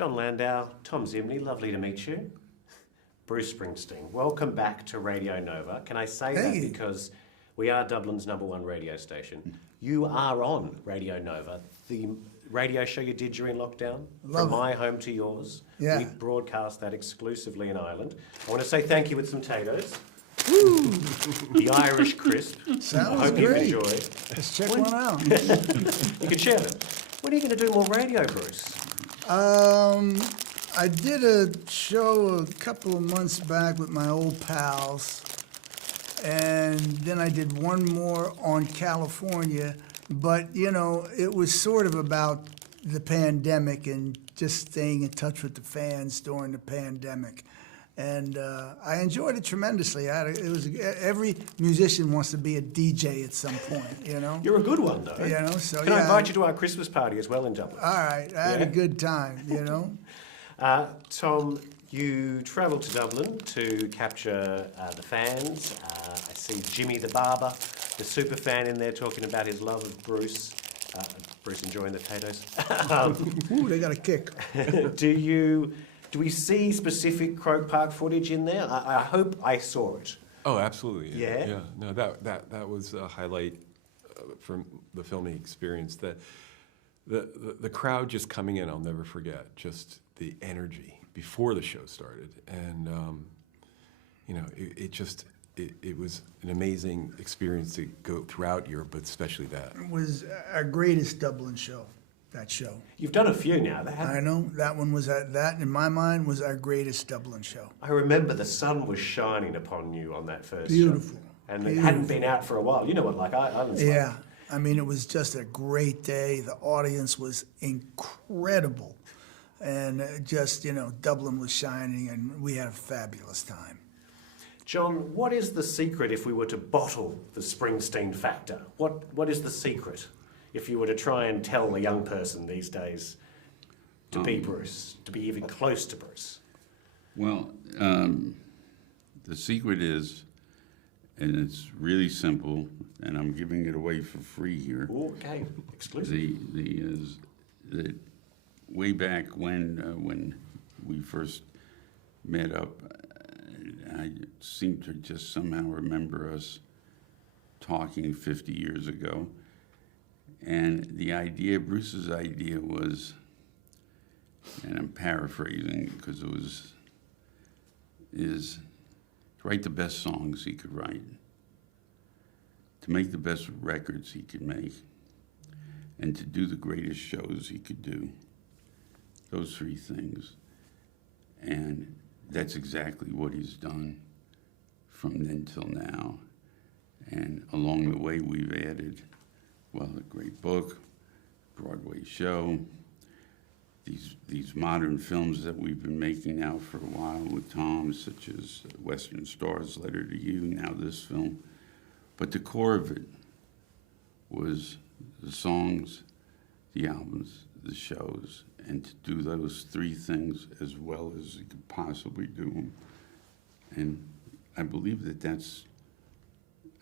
Jon Landau, Thom Zimney, lovely to meet you. Bruce Springsteen, welcome back to Radio Nova. Can I say that because we are Dublin's #1 radio station. You are on Radio Nova, the radio show you did during lockdown, from my home to yours. Yeah. We broadcast that exclusively in Ireland. I want to say thank you with some potatoes. Woo! The Irish crisp. Sounds I hope great. you've enjoyed. Let's check one out. You can share them. When are you going to do more radio, Bruce? I did a show a couple of months back with my old pals, and then I did one more on California, but, you know, it was sort of about the pandemic and just staying in touch with the fans during the pandemic. And I enjoyed it tremendously. Every musician wants to be a DJ at some point, you know? You're a good one, though. You know, so Can I invite you to our Christmas party as well in Dublin? All right, I had a good time, you know? Tom, you travelled to Dublin to capture the fans. I see Jimmy the Barber, the super fan in there, talking about his love of Bruce. Bruce enjoying the potatoes. Ooh, they got a kick. Do we see specific Croke Park footage in there? I hope I saw it. Oh, absolutely. Yeah? Yeah. No, that was a highlight from the filming experience. The crowd just coming in, I'll never forget. Just the energy before the show started, and you know, it was an amazing experience to go throughout Europe, but especially that. It was our greatest Dublin show, that show. You've done a few now. I know, that one was, that in my mind was our greatest Dublin show. I remember the sun was shining upon you on that first Beautiful. show. And it hadn't been out for a while. You know what, like Ireland's Yeah, like. I mean, it was just a great day. The audience was incredible. And just, you know, Dublin was shining, and we had a fabulous time. Jon, what is the secret if we were to bottle the Springsteen factor? What is the secret if you were to try and tell a young person these days to be Bruce, to be even close to Bruce? Well, the secret is, and it's really simple, and I'm giving it away for free here. Okay, exclusive. The way back when we first met up, I seem to just somehow remember us talking 50 years ago. And the idea, Bruce's idea was, and I'm paraphrasing because is to write the best songs he could write, to make the best records he could make, and to do the greatest shows he could do. Those three things. And that's exactly what he's done from then till now. And along the way, we've added, well, a great book, Broadway show, these modern films that we've been making now for a while with Tom, such as Western Star's Letter to You, now this film. But the core of it was the songs, the albums, the shows, and to do those three things as well as you could possibly do them. And I believe that's,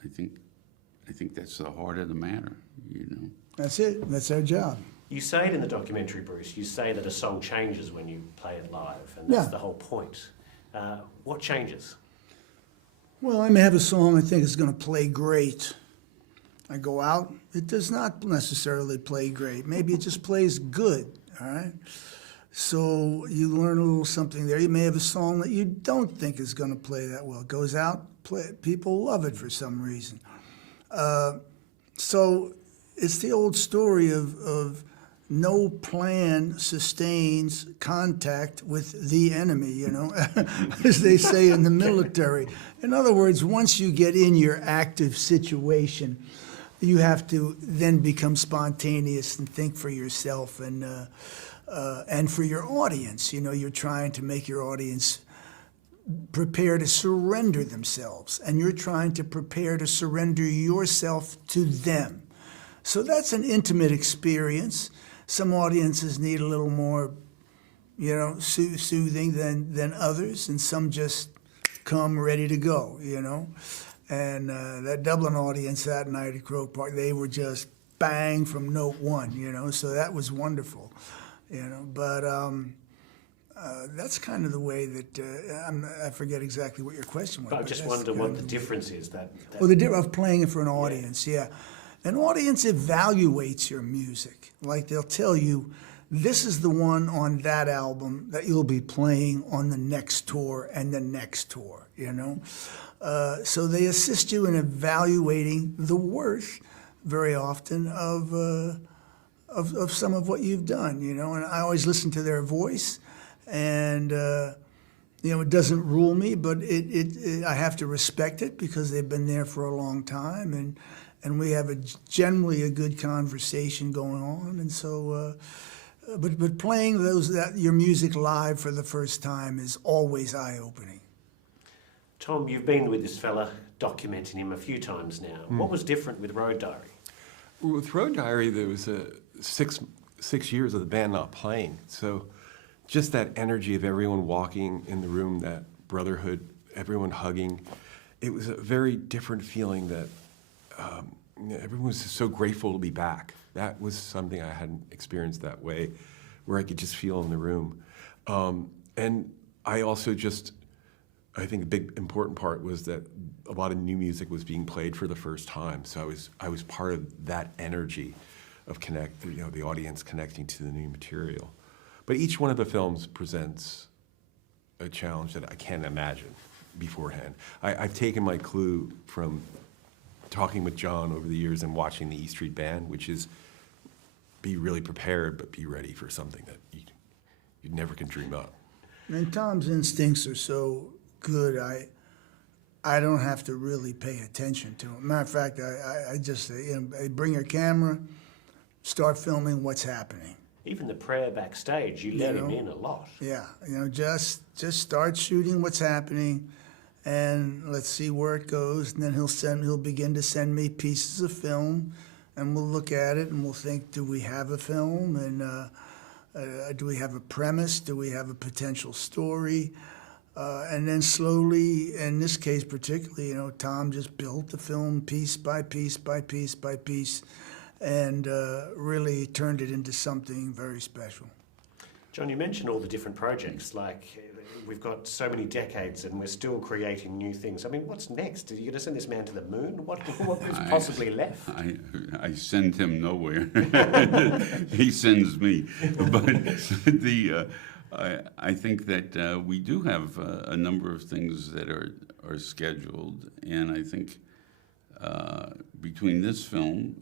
I think that's the heart of the matter, you know. That's it. That's our job. You say it in the documentary, Bruce, you say that a song changes when you play it live, and that's the whole point. What changes? Well, I may have a song I think is going to play great. I go out, it does not necessarily play great. Maybe it just plays good, all right? So you learn a little something there. You may have a song that you don't think is going to play that well. It goes out, people love it for some reason. So it's the old story of no plan sustains contact with the enemy, you know, as they say in the military. In other words, once you get in your active situation, you have to then become spontaneous and think for yourself and for your audience. You know, you're trying to make your audience prepare to surrender themselves, and you're trying to prepare to surrender yourself to them. So that's an intimate experience. Some audiences need a little more, you know, soothing than others, and some just come ready to go, you know. And that Dublin audience that night at Croke Park, they were just bang from note one, you know, so that was wonderful, you know. But That's kind of the way that I forget exactly what your question was. But I just wonder what the difference is. That Well, the difference of playing it for an audience, yeah. An audience evaluates your music. Like they'll tell you, this is the one on that album that you'll be playing on the next tour and the next tour, you know? So they assist you in evaluating the worth, very often, of some of what you've done, you know? And I always listen to their voice, and you know, it doesn't rule me, but I have to respect it because they've been there for a long time, and we have generally a good conversation going on, and so. But playing your music live for the first time is always eye-opening. Tom, you've been with this fella, documenting him a few times now. What was different with Road Diary? With Road Diary, there was six years of the band not playing. So just that energy of everyone walking in the room, that brotherhood, everyone hugging, it was a very different feeling that everyone was so grateful to be back. That was something I hadn't experienced that way, where I could just feel in the room. And I also I think a big important part was that a lot of new music was being played for the first time. So I was part of that energy of the audience connecting to the new material. But each one of the films presents a challenge that I can't imagine beforehand. I've taken my clue from talking with Jon over the years and watching the E Street Band, which is be really prepared, but be ready for something that you never can dream up. And Tom's instincts are so good, I don't have to really pay attention to him. Matter of fact, I just say, you know, bring your camera, start filming what's happening. Even the prayer backstage, you let him in a lot. Yeah, you know, just start shooting what's happening, and let's see where it goes. And then he'll begin to send me pieces of film, and we'll look at it and we'll think, do we have a film? And do we have a premise? Do we have a potential story? And then slowly, in this case particularly, you know, Thom just built the film piece by piece by piece by piece, and really turned it into something very special. Jon, you mentioned all the different projects, like we've got so many decades and we're still creating new things. I mean, what's next? Are you going to send this man to the moon? What is possibly left? I send him nowhere. He sends me. But I think that we do have a number of things that are scheduled, and I think between this film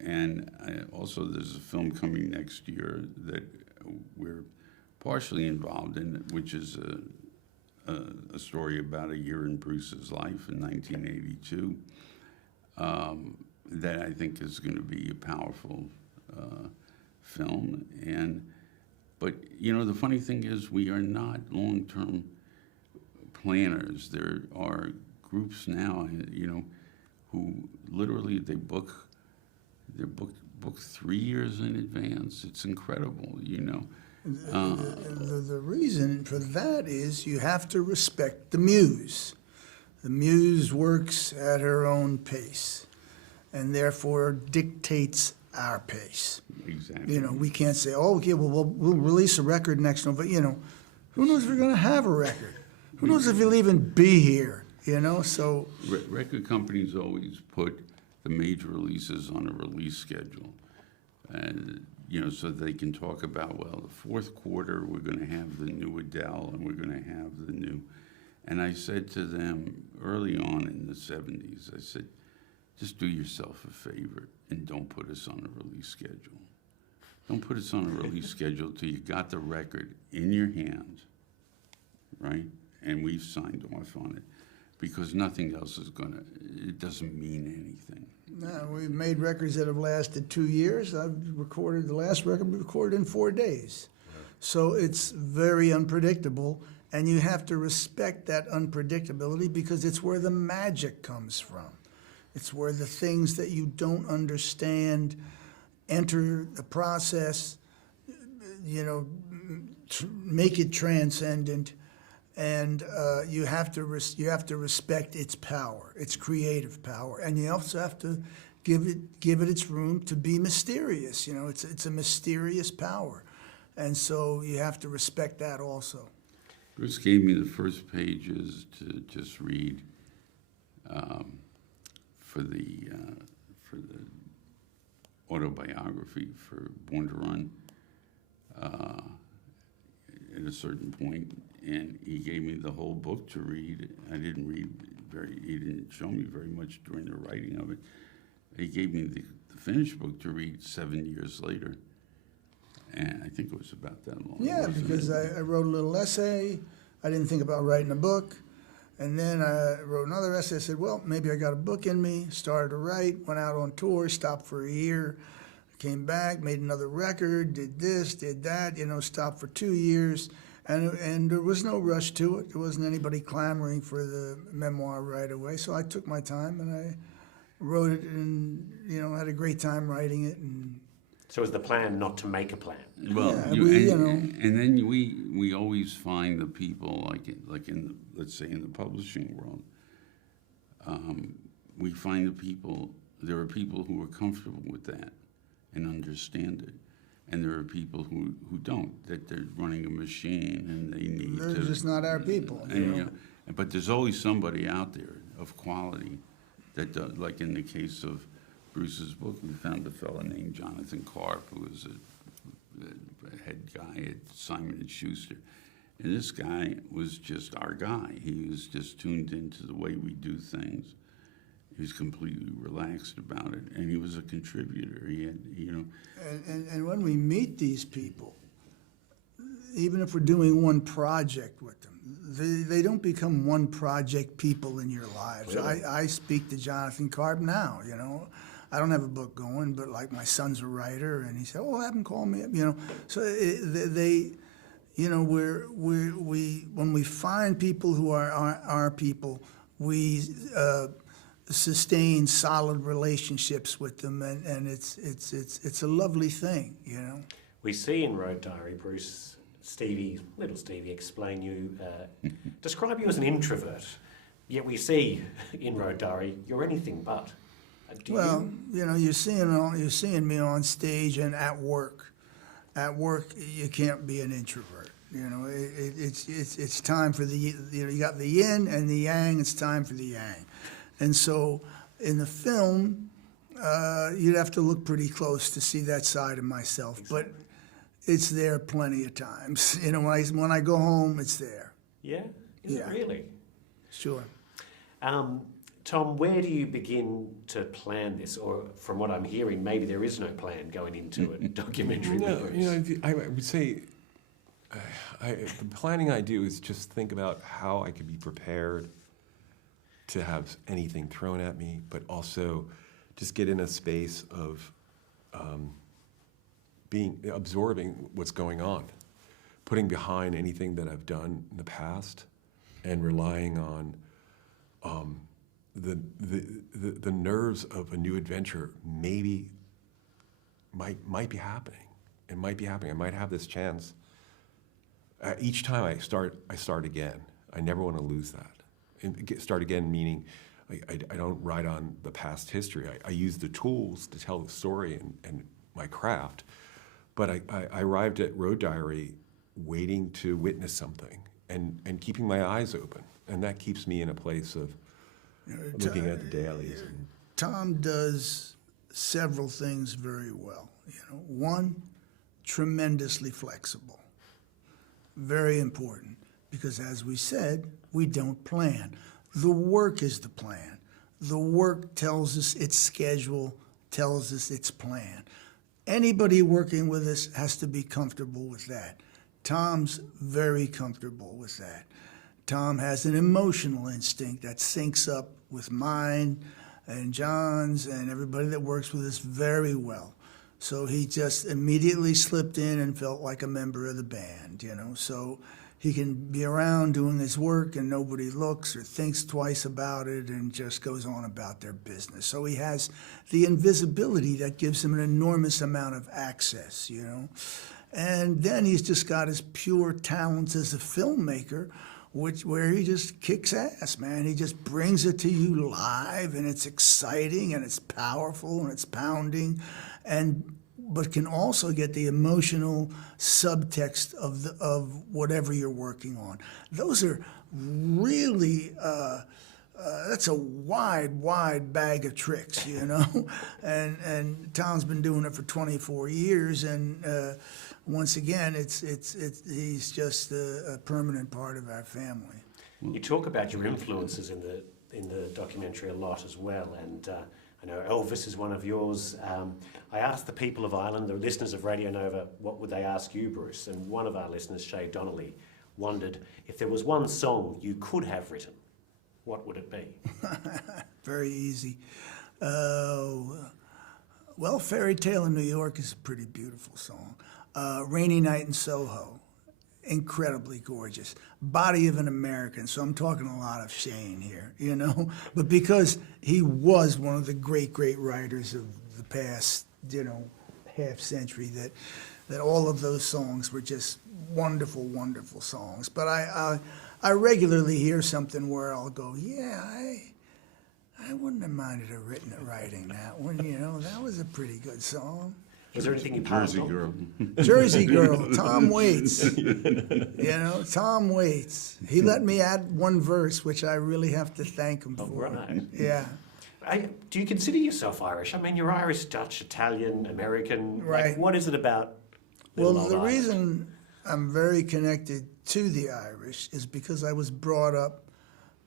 and also there's a film coming next year that we're partially involved in, which is a story about a year in Bruce's life in 1982 that I think is going to be a powerful film. But you know, the funny thing is we are not long-term planners. There are groups now, you know, who literally they're booked 3 years in advance. It's incredible, you know. The reason for that is you have to respect the muse. The muse works at her own pace, and therefore dictates our pace. Exactly. You know, we can't say, oh, okay, well, we'll release a record next November. You know, who knows if we're going to have a record? Who knows if you'll even be here? You know, so record companies always put the major releases on a release schedule, and you know, so they can talk about, well, the fourth quarter we're going to have the new Adele and we're going to have the new. And I said to them early on in the 70s, I said, just do yourself a favor and don't put us on a release schedule. Don't put us on a release schedule till you got the record in your hand, right? And we've signed off on it, because nothing else is it doesn't mean anything. no, we've made records that have lasted 2 years. I've recorded the last record we recorded in 4 days. So it's very unpredictable, and you have to respect that unpredictability because it's where the magic comes from. It's where the things that you don't understand enter the process, you know, make it transcendent, and you have to respect its power, its creative power, and you also have to give it its room to be mysterious. You know, it's a mysterious power, And so you have to respect that also. Bruce gave me the first pages to just read for the autobiography for Born to Run at a certain point, and he gave me the whole book to read. I didn't read he didn't show me very much during the writing of it. He gave me the finished book to read 7 years later. And I think it was about that long. Yeah, because I wrote a little essay. I didn't think about writing a book. And then I wrote another essay. I said, well, maybe I got a book in me. Started to write, went out on tour, stopped for a year, came back, made another record, did this, did that, stopped for 2 years. And there was no rush to it. There wasn't anybody clamoring for the memoir right away. So I took my time and I wrote it and, had a great time writing it. And so is the plan not to make a plan? Well, yeah, and then we always find the people like in let's say in the publishing world, we find there are people who are comfortable with that and understand it, and there are people who don't, that they're running a machine and they need they're to. just not our people. But there's always somebody out there of quality that does, like in the case of Bruce's book, we found a fellow named Jonathan Karp, who was a head guy at Simon & Schuster. And this guy was just our guy. He was just tuned into the way we do things. He was completely relaxed about it, and he was a contributor. He had, And when we meet these people, even if we're doing one project with them, they don't become one project people in your lives. Really? I speak to Jonathan Karp now, I don't have a book going, but like my son's a writer, and he said, "Oh, have him call me up," So when we find people who are our people, we sustain solid relationships with them, and it's a lovely thing, We see in Road Diary, Bruce, little Stevie, explain you, describe you as an introvert. Yet we see in Road Diary you're anything but. You're seeing me on stage and at work. At work, you can't be an introvert. It's time for you got the yin and the yang. It's time for the yang, and so in the film, you'd have to look pretty close to see that side of myself. Exactly. But it's there plenty of times. When I go home, it's there. Yeah. Is it really? Sure. Thom, where do you begin to plan this? Or from what I'm hearing, maybe there is no plan going into a documentary. No, I would say the planning I do is just think about how I could be prepared to have anything thrown at me, but also just get in a space of absorbing what's going on, putting behind anything that I've done in the past, and relying on the nerves of a new adventure might be happening. It might be happening. I might have this chance. Each time I start again. I never want to lose that. And start again meaning I don't write on the past history. I use the tools to tell the story and my craft. But I arrived at Road Diary waiting to witness something and keeping my eyes open. And that keeps me in a place of looking at the dailies. Thom does several things very well. One, tremendously flexible. Very important, because as we said, we don't plan. The work is the plan. The work tells us its schedule, tells us its plan. Anybody working with us has to be comfortable with that. Thom's very comfortable with that. Thom has an emotional instinct that syncs up with mine and John's and everybody that works with us very well. So he just immediately slipped in and felt like a member of the band, So he can be around doing his work and nobody looks or thinks twice about it and just goes on about their business. So he has the invisibility that gives him an enormous amount of access, And then he's just got his pure talents as a filmmaker, where he just kicks ass, man. He just brings it to you live, and it's exciting, and it's powerful, and it's pounding. And but can also get the emotional subtext of whatever you're working on. Those are really that's a wide bag of tricks, you know. And Tom's been doing it for 24 years, and once again, he's just a permanent part of our family. You talk about your influences in the documentary a lot as well, and I know Elvis is one of yours. I asked the people of Ireland, the listeners of Radio Nova, what would they ask you, Bruce? And one of our listeners, Shay Donnelly, wondered if there was one song you could have written, what would it be? Very easy. Well, Fairy Tale in New York is a pretty beautiful song. Rainy Night in Soho, incredibly gorgeous. Body of an American, so I'm talking a lot of Shane here, you know? But because he was one of the great writers of the past, you know, half century, that all of those songs were just wonderful songs. But I regularly hear something where I'll go, yeah, I wouldn't have minded writing that one, you know? That was a pretty good song. Was there anything you passed Jersey on? Girl. Jersey Girl, Tom Waits. You know, Tom Waits. He let me add one verse, which I really have to thank him for. Right. Yeah. Do you consider yourself Irish? I mean, you're Irish, Dutch, Italian, American. Right. Like, what is it about? Well, Little the Old Ireland? reason I'm very connected to the Irish is because I was brought up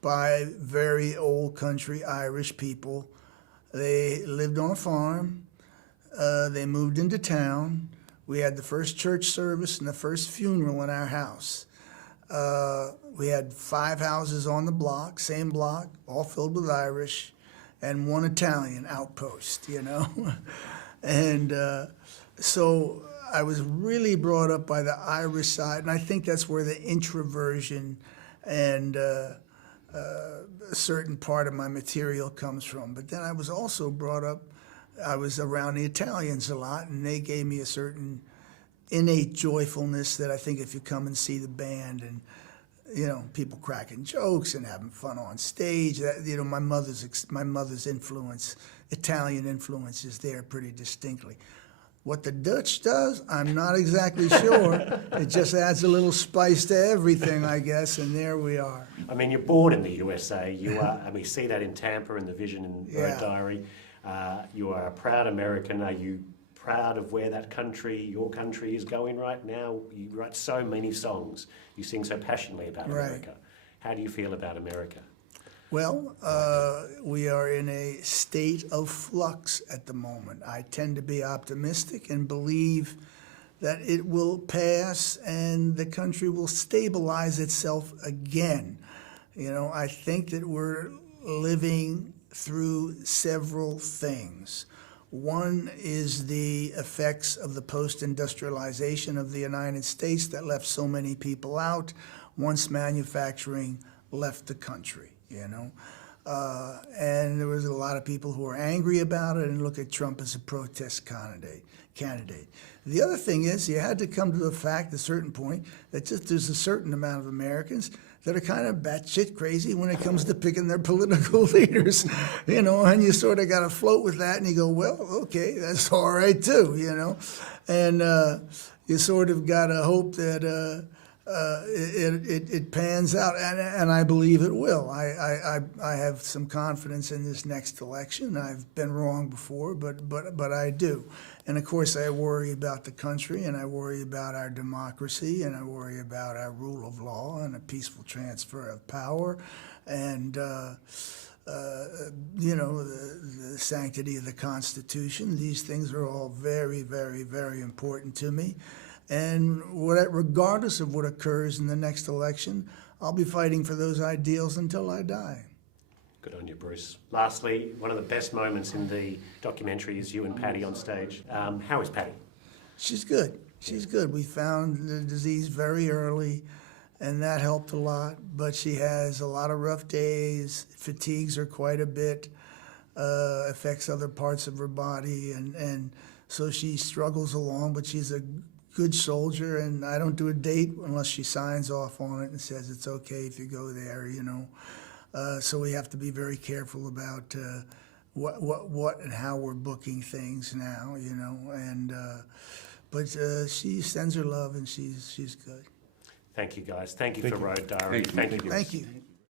by very old country Irish people. They lived on a farm. They moved into town. We had the first church service and the first funeral in our house. We had 5 houses on the block, same block, all filled with Irish, and one Italian outpost, you know. And so I was really brought up by the Irish side, and I think that's where the introversion and a certain part of my material comes from. But then I was also brought up, I was around the Italians a lot, and they gave me a certain innate joyfulness that I think if you come and see the band and, you know, people cracking jokes and having fun on stage, that, you know, my mother's influence, Italian influence is there pretty distinctly. What the Dutch does, I'm not exactly sure. It just adds a little spice to everything, I guess, and there we are. I mean, you're born in the USA. You are, and we see that in Tampa in the Vision and Road Yeah. Diary. You are a proud American. Are you proud of where that country, your country, is going right now? You write so many songs. You sing so passionately about Right. America. How do you feel about America? Well, we are in a state of flux at the moment. I tend to be optimistic and believe that it will pass and the country will stabilize itself again. You know, I think that we're living through several things. One is the effects of the post-industrialization of the United States that left so many people out once manufacturing left the country, you know. And there was a lot of people who were angry about it and look at Trump as a protest candidate. The other thing is you had to come to the fact at a certain point that just there's a certain amount of Americans that are kind of batshit crazy when it comes to picking their political leaders, you know, and you sort of got to float with that and you go, well, okay, that's all right too, you know. And you sort of got to hope that it pans out, and I believe it will. I have some confidence in this next election. I've been wrong before, but I do. And of course, I worry about the country, and I worry about our democracy, and I worry about our rule of law and a peaceful transfer of power, and you know, the sanctity of the Constitution. These things are all very, very, very important to me. And regardless of what occurs in the next election, I'll be fighting for those ideals until I die. Good on you, Bruce. Lastly, one of the best moments in the documentary is you and Patti on stage. How is Patti? She's good. She's good. We found the disease very early, and that helped a lot. But she has a lot of rough days, fatigues her quite a bit, affects other parts of her body, and so she struggles along, but she's a good soldier, and I don't do a date unless she signs off on it and says it's okay if you go there, you know. So we have to be very careful about what and how we're booking things now, you know. And but she sends her love, and she's good. Thank you, guys. Thank you for Road Diary. Thank you. Thank you. Thank you.